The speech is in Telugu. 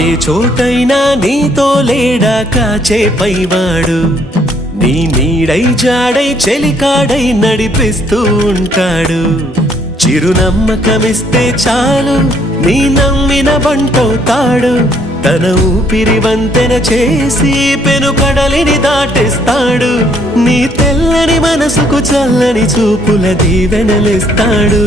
ఏ చోటైనా నీతో లేడా కాచే పైవాడు, నీ నీడై జాడై చెలికాడై నడిపిస్తూ ఉంటాడు. చిరునమ్మకమిస్తే చాలు నీ నమ్మిన బంటవుతాడు, తన ఊపిరి వంతెన చేసి పెను కడలిని దాటిస్తాడు. నీ తెల్లని మనసుకు చల్లని చూపుల దీవెనలిస్తాడు.